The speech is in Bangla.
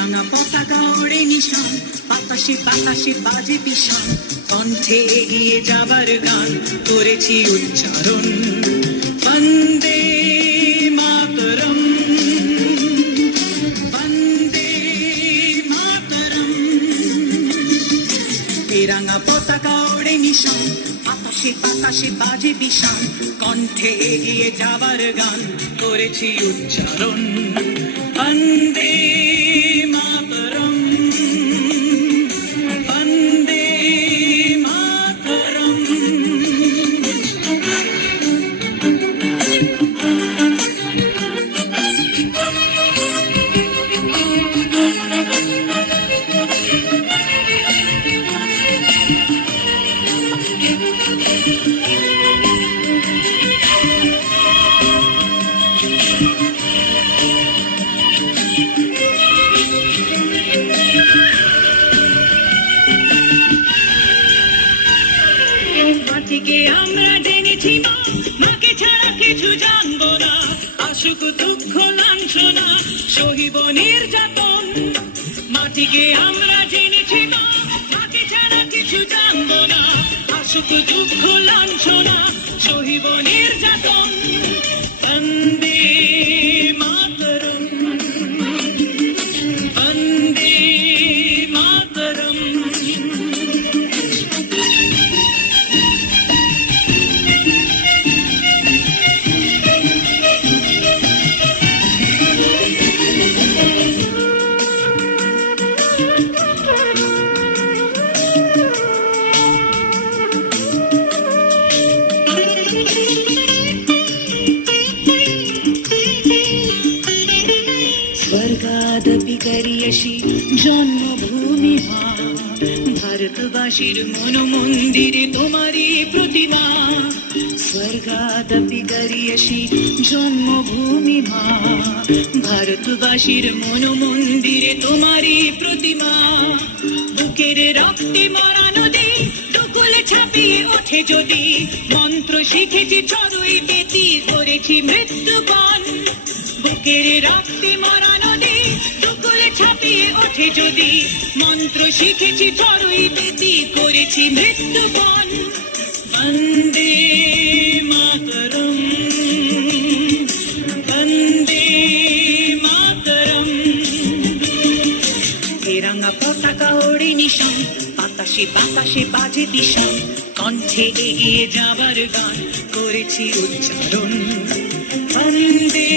রাঙা পতাকা ওড়ে নিশান, বাতাসে বাতাসে বাজে পিশান, কণ্ঠে এগিয়ে যাবার গান করেছি উচ্চারণ। বন্দে মাতরম, বন্দে মাতরম। এই রাঙা পতাকা ওড়ে নিশান, বাতাসে বাতাসে বাজে পিশান, কণ্ঠে এগিয়ে যাবার গান করেছি উচ্চারণ। বন্দে মাতরম, বন্দে মাতরম। মাটিকে আমরা জেনেছি মা, মাকে ছাড়া কিছু জানবো না। আসুক দুঃখ লাঞ্ছনা, সহিব নির্যাতন। মাটিকে আমরা জেনেছি মা, মাকে ছাড়া কিছু জানবো না। আসুক দুঃখ লাঞ্ছনা, সহিব নির্যাতন। বন্দে মাতরম, বন্দে মাতরম। স্বর্গাদপি করিয়সি জন্মভূমি মা, ভারতবাসীর মনমন্দিরে তোমারই প্রতিমা। স্বর্গাদপি করিয়সি জন্মভূমি মা, ভারতবাসীর মনমন্দিরে তোমারই প্রতিমা। বুকের রক্তে মরা নদী দুকুলে ছাপিয়ে ওঠে যদি, মন্ত্র শিখেছি ছড়ুই বেতি করেছি মৃত্যুপণ। বুকের রক্তে মরা নদী দুকুলে ছাপিয়ে ওঠে যদি, মন্ত্র শিখেছি ছড়ুই বেতি করেছি মৃত্যুপণ। বন্দে মাতরম, বন্দে মাতরম। এ রাঙা পতাকা ওড়ে নিশান, বাতাসে বাতাসে বাজে দিশান, কণ্ঠে এগিয়ে যাবার গান করেছি উচ্চারণ। বন্দে